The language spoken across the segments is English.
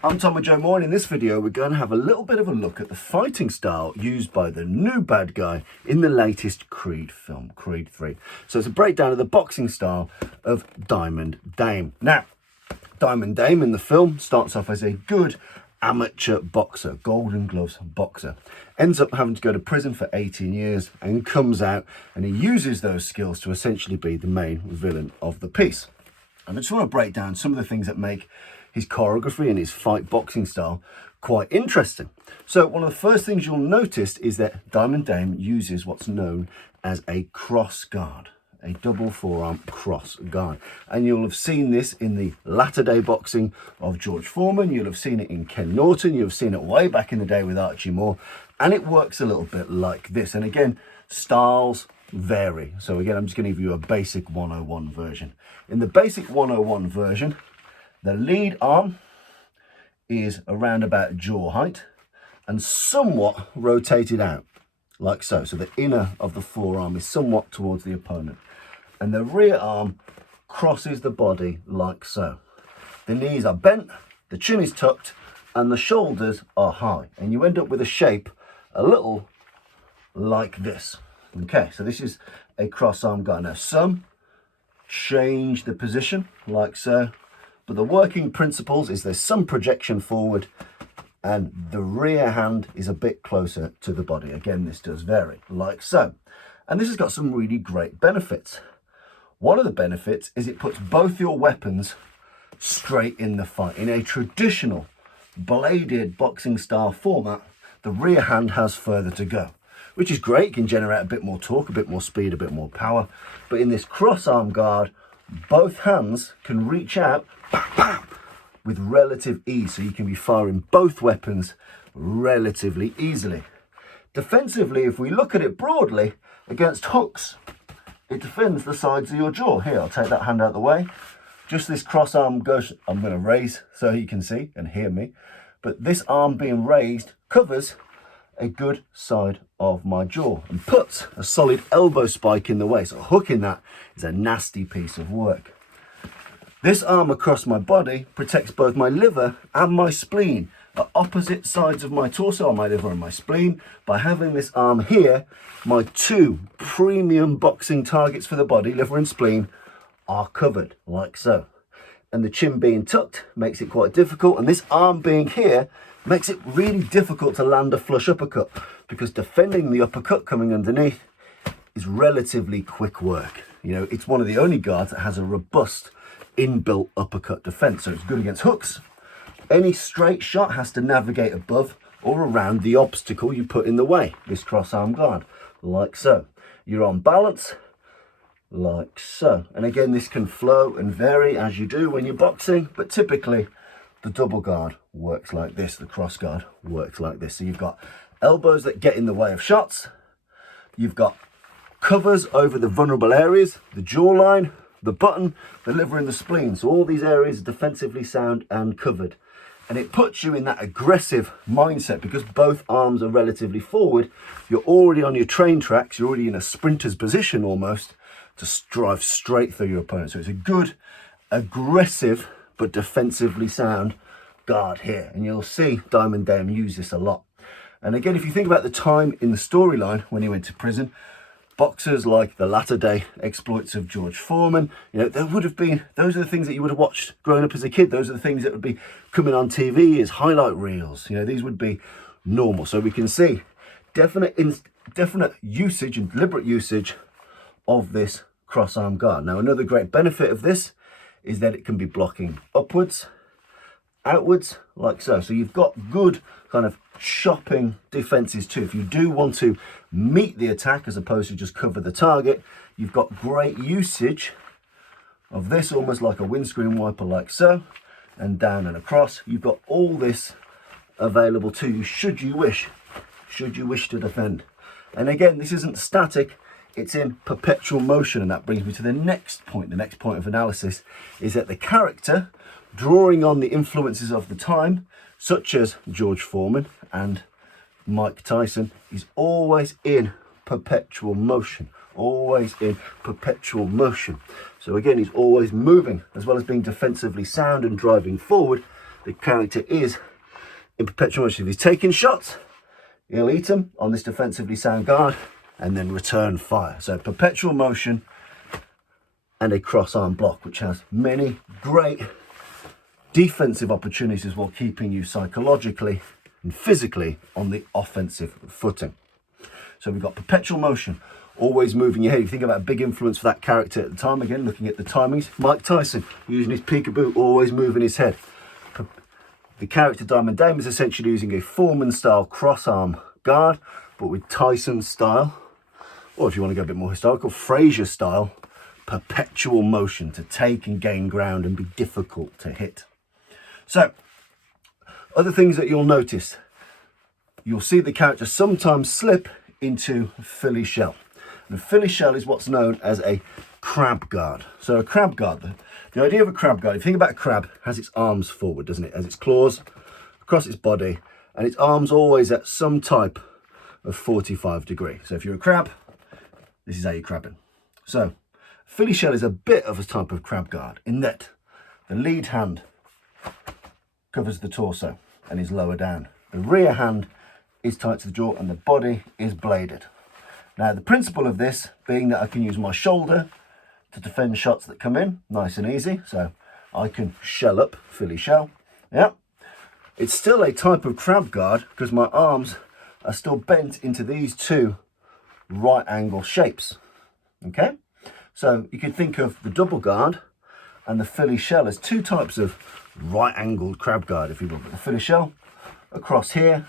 I'm Tom and Joe Moore, and in this video we're going to have a little bit of a look at the fighting style used by the new bad guy in the latest Creed film, Creed 3. So it's a breakdown of the boxing style of Diamond Dame. Now, Diamond Dame in the film starts off as a good amateur boxer, Golden Gloves boxer. Ends up having to go to prison for 18 years and comes out, and he uses those skills to essentially be the main villain of the piece. And I just want to break down some of the things that make his choreography and his fight boxing style quite interesting. So one of the first things you'll notice is that Diamond Dame uses what's known as a cross guard, a double forearm cross guard. And you'll have seen this in the latter day boxing of George Foreman. You'll have seen it in Ken Norton. You've seen it way back in the day with Archie Moore. And it works a little bit like this. And again, styles vary. So again, I'm just going to give you a basic 101 version. In the basic 101 version, the lead arm is around about jaw height and somewhat rotated out like so. So the inner of the forearm is somewhat towards the opponent. And the rear arm crosses the body like so. The knees are bent, the chin is tucked, and the shoulders are high. And you end up with a shape a little like this. Okay, so this is a cross arm guard. Now some change the position like so, but the working principles is there's some projection forward and the rear hand is a bit closer to the body. Again, this does vary like so. And this has got some really great benefits. One of the benefits is it puts both your weapons straight in the fight. In a traditional bladed boxing style format, the rear hand has further to go, which is great. It can generate a bit more torque, a bit more speed, a bit more power. But in this cross arm guard, both hands can reach out with relative ease. So you can be firing both weapons relatively easily. Defensively, if we look at it broadly, against hooks, it defends the sides of your jaw. Here, I'll take that hand out of the way. Just this cross arm goes, I'm going to raise so you can see and hear me. But this arm being raised covers a good side of my jaw and puts a solid elbow spike in the way. So hooking that is a nasty piece of work. This arm across my body protects both my liver and my spleen at opposite sides of my torso, my liver and my spleen. By having this arm here, my two premium boxing targets for the body, liver and spleen, are covered like so. And the chin being tucked makes it quite difficult. And this arm being here makes it really difficult to land a flush uppercut, because defending the uppercut coming underneath is relatively quick work. You know, it's one of the only guards that has a robust inbuilt uppercut defense. So it's good against hooks. Any straight shot has to navigate above or around the obstacle you put in the way, this cross arm guard, like so. You're on balance, like so. And again, this can flow and vary as you do when you're boxing, but typically the double guard works like this, the cross guard works like this. So you've got elbows that get in the way of shots, you've got covers over the vulnerable areas, the jawline, the button, the liver and the spleen. So all these areas are defensively sound and covered. And it puts you in that aggressive mindset because both arms are relatively forward. You're already on your train tracks, you're already in a sprinter's position almost to drive straight through your opponent. So it's a good, aggressive, but defensively sound guard here. And you'll see Diamond Dame use this a lot. And again, if you think about the time in the storyline when he went to prison, boxers like the latter day exploits of George Foreman, you know, there would have been, those are the things that you would have watched growing up as a kid. Those are the things that would be coming on TV as highlight reels. You know, these would be normal. So we can see definite usage and deliberate usage of this cross arm guard. Now, another great benefit of this is that it can be blocking upwards, outwards, like so. So you've got good kind of shopping defenses too. If you do want to meet the attack as opposed to just cover the target, you've got great usage of this, almost like a windscreen wiper, like so, and down and across. You've got all this available to you should you wish to defend. And again, this isn't static, it's in perpetual motion. And that brings me to the next point. The next point of analysis is that the character, drawing on the influences of the time, such as George Foreman and Mike Tyson, is always in perpetual motion, always in perpetual motion. So again, he's always moving, as well as being defensively sound and driving forward. the character is in perpetual motion. If he's taking shots, he'll eat them on this defensively sound guard and then return fire. So perpetual motion and a cross arm block, which has many great defensive opportunities while keeping you psychologically and physically on the offensive footing. So we've got perpetual motion, always moving your head. If you think about a big influence for that character at the time, again, looking at the timings, Mike Tyson, using his peekaboo, always moving his head. The character Diamond Dame is essentially using a Foreman-style cross-arm guard, but with Tyson-style, or if you want to go a bit more historical, Frazier-style, perpetual motion to take and gain ground and be difficult to hit. So, other things that you'll notice, you'll see the character sometimes slip into Philly shell. And a Philly shell is what's known as a crab guard. So a crab guard, the idea of a crab guard, if you think about a crab, it has its arms forward, doesn't it? It has its claws across its body and its arms always at some type of 45 degree. So if you're a crab, this is how you're crabbing. So Philly shell is a bit of a type of crab guard in that the lead hand covers the torso and is lower down. The rear hand is tight to the jaw and the body is bladed. Now the principle of this being that I can use my shoulder to defend shots that come in, nice and easy. So I can shell up, Philly shell. Yeah. It's still a type of crab guard because my arms are still bent into these two right angle shapes. Okay. So you could think of the double guard and the Philly shell as two types of right angled crab guard, if you will. But the Philly shell across here,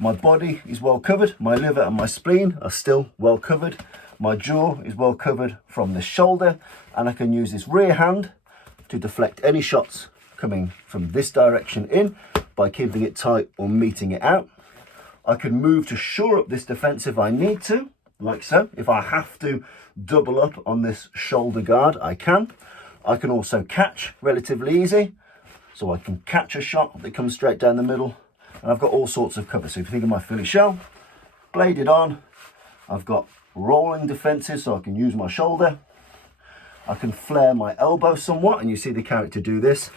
my body is well covered, my liver and my spleen are still well covered, my jaw is well covered from the shoulder, and I can use this rear hand to deflect any shots coming from this direction in by keeping it tight or meeting it out. I can move to shore up this defense if I need to, like so. If I have to double up on this shoulder guard, I can. I can also catch relatively easy, so I can catch a shot that comes straight down the middle. And I've got all sorts of cover. So if you think of my Philly shell, bladed on, I've got rolling defenses, so I can use my shoulder. I can flare my elbow somewhat, and you see the character do this.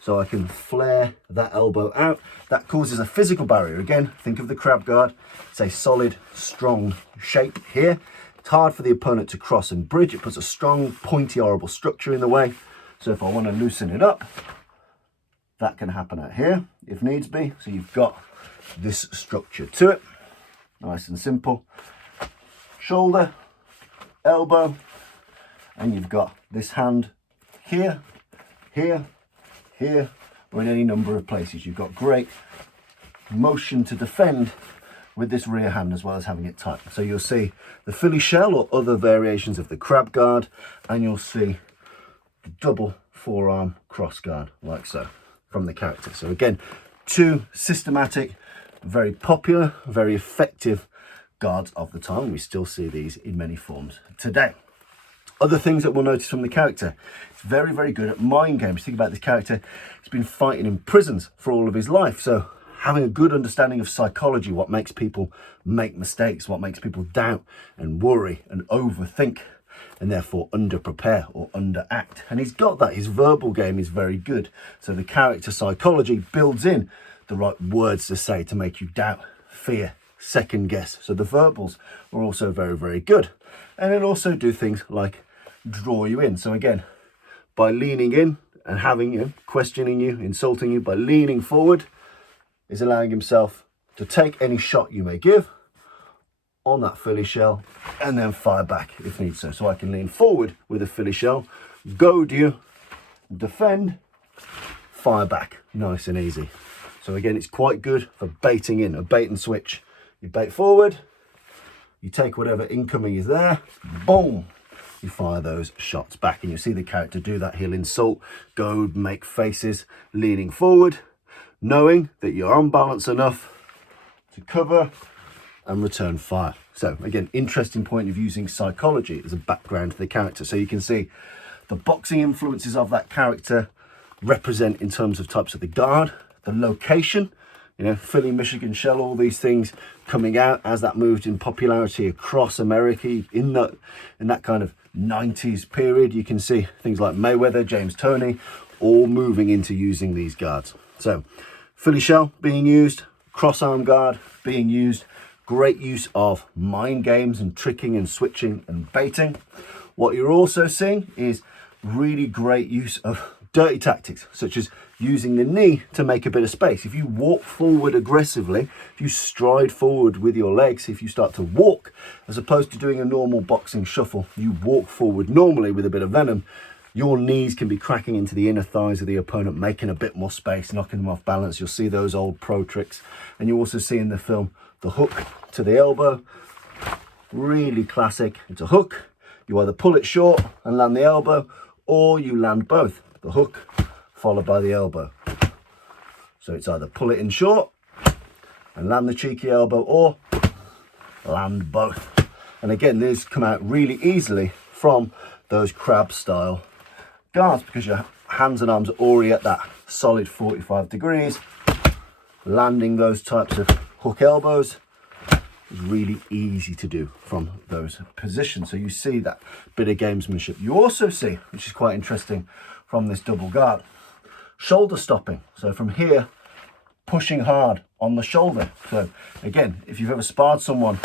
So I can flare that elbow out. That causes a physical barrier. Again, think of the crab guard. It's a solid, strong shape here. It's hard for the opponent to cross and bridge. It puts a strong, pointy, horrible structure in the way. So if I want to loosen it up, that can happen out here if needs be. So you've got this structure to it. Nice and simple. Shoulder, elbow, and you've got this hand here, here, here, or in any number of places. You've got great motion to defend with this rear hand as well as having it tight. So you'll see the Philly shell or other variations of the crab guard, and you'll see the double forearm cross guard like so from the character. So again, two systematic, very popular, very effective guards of the time. We still see these in many forms today. Other things that we'll notice from the character, it's very, very good at mind games. Think about this character, he's been fighting in prisons for all of his life. So having a good understanding of psychology, what makes people make mistakes, what makes people doubt and worry and overthink, and therefore under-prepare or under-act. And he's got that. His verbal game is very good. So the character psychology builds in the right words to say to make you doubt, fear, second guess. So the verbals are also very, very good. And it'll also do things like draw you in. So again, by leaning in and having you, questioning you, insulting you, by leaning forward, is allowing himself to take any shot you may give on that Philly shell and then fire back if needs so. So I can lean forward with a Philly shell, goad you, defend, fire back, nice and easy. So again, it's quite good for baiting in, a bait and switch. You bait forward, you take whatever incoming is there, boom, you fire those shots back. And you see the character do that. He'll insult, goad, make faces, leaning forward, knowing that you're unbalanced enough to cover and return fire. So again, interesting point of using psychology as a background to the character. So you can see the boxing influences of that character represent in terms of types of the guard, the location, you know, Philly, Michigan shell, all these things coming out as that moved in popularity across America in that kind of 90s period. You can see things like Mayweather, James Toney, all moving into using these guards. So Philly shell being used, cross arm guard being used, great use of mind games and tricking and switching and baiting. What you're also seeing is really great use of dirty tactics, such as using the knee to make a bit of space. If you walk forward aggressively, if you stride forward with your legs, if you start to walk, as opposed to doing a normal boxing shuffle, you walk forward normally with a bit of venom, your knees can be cracking into the inner thighs of the opponent, making a bit more space, knocking them off balance. You'll see those old pro tricks. And you also see in the film the hook to the elbow. Really classic. It's a hook. You either pull it short and land the elbow, or you land both. The hook followed by the elbow. So it's either pull it in short and land the cheeky elbow, or land both. And again, these come out really easily from those crab style guards, because your hands and arms are already at that solid 45 degrees. Landing those types of hook elbows is really easy to do from those positions. So you see that bit of gamesmanship. You also see, which is quite interesting from this double guard, shoulder stopping. So from here, pushing hard on the shoulder. So again, if you've ever sparred someone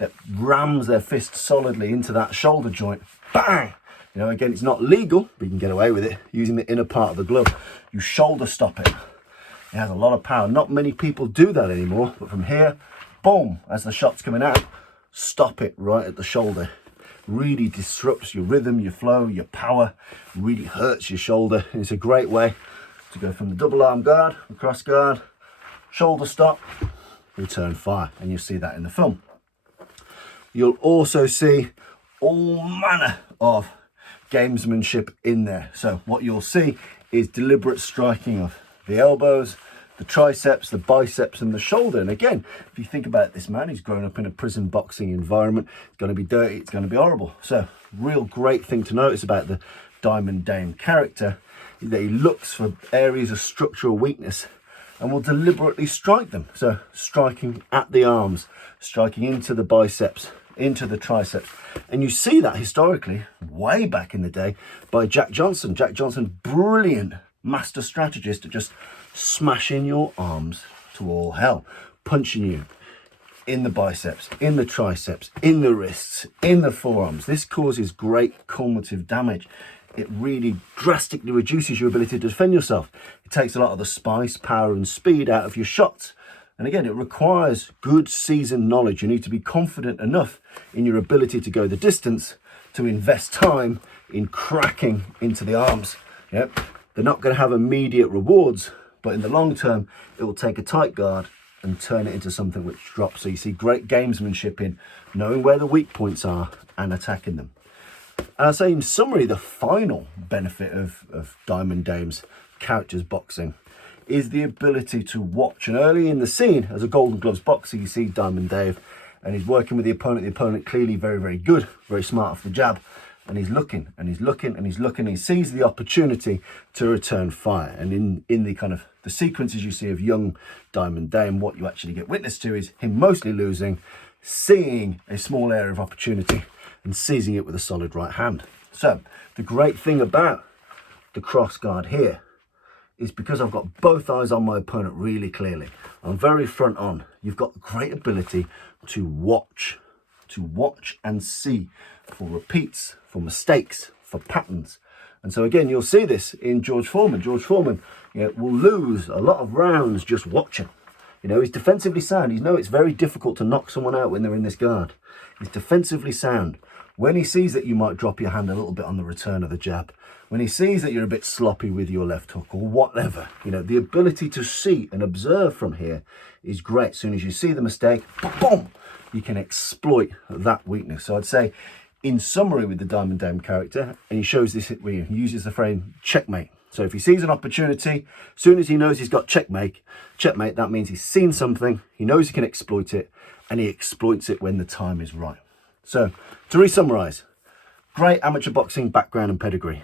that rams their fist solidly into that shoulder joint, bang! You know, again, it's not legal, but you can get away with it using the inner part of the glove. You shoulder stop it. It has a lot of power. Not many people do that anymore, but from here, boom, as the shot's coming out, stop it right at the shoulder. Really disrupts your rhythm, your flow, your power, really hurts your shoulder. And it's a great way to go from the double arm guard, the cross guard, shoulder stop, return fire. And you'll see that in the film. You'll also see all manner of gamesmanship in there. So what you'll see is deliberate striking of the elbows, the triceps, the biceps, and the shoulder. And again, if you think about this man, he's grown up in a prison boxing environment. It's going to be dirty, it's going to be horrible. So real great thing to notice about the Diamond Dame character is that he looks for areas of structural weakness and will deliberately strike them. So striking at the arms, striking into the biceps, into the triceps. And you see that historically, way back in the day, by Jack Johnson. Jack Johnson, brilliant master strategist at just smashing your arms to all hell, punching you in the biceps, in the triceps, in the wrists, in the forearms. This causes great cumulative damage. It really drastically reduces your ability to defend yourself. It takes a lot of the spice, power, and speed out of your shots. And again, it requires good seasoned knowledge. You need to be confident enough in your ability to go the distance to invest time in cracking into the arms. Yep. They're not going to have immediate rewards, but in the long term, it will take a tight guard and turn it into something which drops. So you see great gamesmanship in knowing where the weak points are and attacking them. And I'd say in summary, the final benefit of Diamond Dame's characters boxing is the ability to watch. And early in the scene, as a Golden Gloves boxer, you see Diamond Dave, and he's working with the opponent clearly very, very good, very smart off the jab. And he's looking, and he's looking, and he's looking. He sees the opportunity to return fire. And in the kind of the sequences you see of young Diamond Dame, what you actually get witness to is him mostly losing, seeing a small area of opportunity and seizing it with a solid right hand. So the great thing about the cross guard here is because I've got both eyes on my opponent really clearly. I'm very front on. You've got the great ability to watch and see for repeats, for mistakes, for patterns. And so again, you'll see this in George Foreman. George Foreman, will lose a lot of rounds just watching. He's defensively sound. He knows it's very difficult to knock someone out when they're in this guard. He's defensively sound. When he sees that you might drop your hand a little bit on the return of the jab, when he sees that you're a bit sloppy with your left hook or whatever, the ability to see and observe from here is great. As soon as you see the mistake, boom, you can exploit that weakness. So I'd say, in summary, with the Diamond Dame character, and he shows this where he uses the phrase checkmate. So if he sees an opportunity, as soon as he knows he's got checkmate, that means he's seen something, he knows he can exploit it, and he exploits it when the time is right. So to re-summarise, great amateur boxing background and pedigree.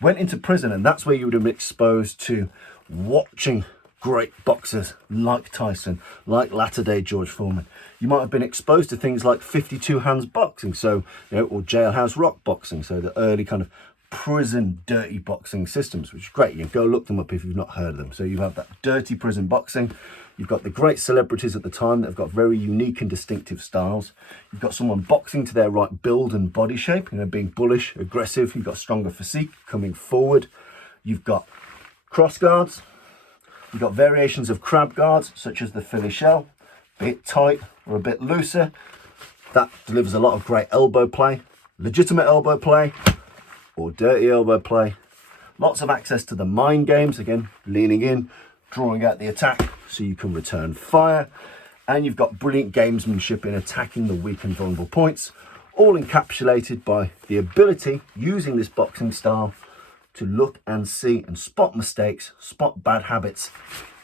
Went into prison, and that's where you would have been exposed to watching great boxers like Tyson, like latter-day George Foreman. You might have been exposed to things like 52 hands boxing, or jailhouse rock boxing, so the early kind of prison dirty boxing systems, which is great. You can go look them up if you've not heard of them. So you have that dirty prison boxing. You've got the great celebrities at the time that have got very unique and distinctive styles. You've got someone boxing to their right build and body shape, being bullish, aggressive. You've got stronger physique coming forward. You've got cross guards. You've got variations of crab guards, such as the Philly shell, a bit tight or a bit looser. That delivers a lot of great elbow play, legitimate elbow play, or dirty elbow play. Lots of access to the mind games, again, leaning in, drawing out the attack so you can return fire. And you've got brilliant gamesmanship in attacking the weak and vulnerable points, all encapsulated by the ability, using this boxing style, to look and see and spot mistakes, spot bad habits,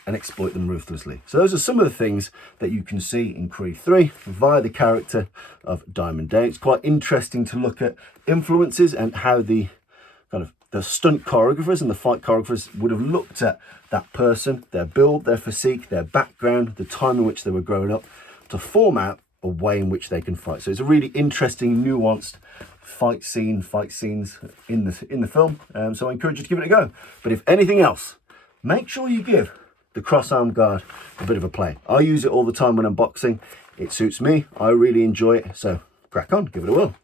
and exploit them ruthlessly. So those are some of the things that you can see in Creed 3 via the character of Diamond Dane. It's quite interesting to look at influences and how the stunt choreographers and the fight choreographers would have looked at that person, their build, their physique, their background, the time in which they were growing up, to form out a way in which they can fight. So it's a really interesting, nuanced fight scenes in the film. So I encourage you to give it a go. But if anything else, make sure you give the cross-arm guard a bit of a play. I use it all the time when I'm boxing. It suits me. I really enjoy it. So crack on, give it a whirl.